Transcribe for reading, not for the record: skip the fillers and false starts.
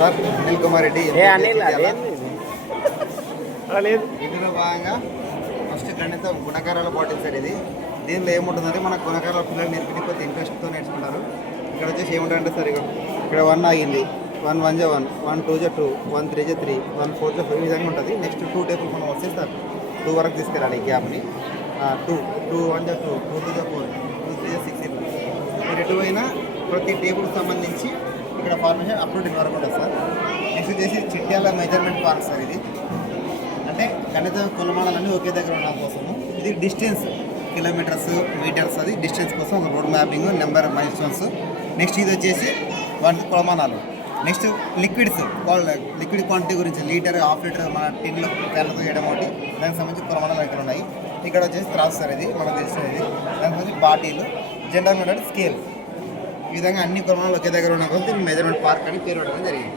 Sir Anil Kumar Reddy Anil లేదు. ఇందులో భాగంగా ఫస్ట్ గణిత గుణకారాల బాటిల్ సార్ ఇది. దీనిలో ఏముంటుందంటే మన గుణకారాల పిల్లలు నేర్పించి ఇంట్రెస్ట్తో నేర్చుకుంటారు. ఇక్కడ వచ్చేసి ఏముంటారంటే సార్ ఇక్కడ 1 ఆగింది, 1 1 1, 1 2 2, 1 3 3, 1 4 4 ఈ విధంగా ఉంటుంది. నెక్స్ట్ 2 టేబుల్ మనం వచ్చేస్తారు 2 వరకు తీసుకెళ్ళాలి ఈ గ్యాప్ని. 2 2 1 2, 2 2 4, 2 3 6 ఇట్లా మీరు ఎటువైనా ప్రతి టేబుల్కి సంబంధించి ఇక్కడ ఫార్మేషన్ అప్ టు 10 వరకు ఉంటుంది సార్. నెక్స్ట్ వచ్చేసి చిట్యాల మెజర్మెంట్ పార్క్ సార్ ఇది. అంటే గణిత కొలమానాలన్నీ ఒకే దగ్గర ఉండడం కోసము. ఇది డిస్టెన్స్ కిలోమీటర్స్ మీటర్స్, అది డిస్టెన్స్ కోసం ఒక road mapping, number mile stones. Next ఇది వచ్చేసి వాటి కొలమానాలు. నెక్స్ట్ లిక్విడ్స్, లిక్విడ్ క్వాంటిటీ గురించి లీటర్, హాఫ్ లీటర్ మన టిన్లో క్యాన్లతో చేయడం ఒకటి, దానికి సంబంధించి కొలమానాలు ఇక్కడ ఉన్నాయి. ఇక్కడ వచ్చేసి త్రాసు సార్ ఇది మనకు తెలిసినది. దానికి సంబంధించి బాటిల్, జనరల్ స్కేల్. ఈ విధంగా అన్ని కొలమానాలు ఒకే దగ్గర ఉన్న కొద్ది మెజర్మెంట్ పార్క్ అని పేరు పెట్టడం జరిగింది.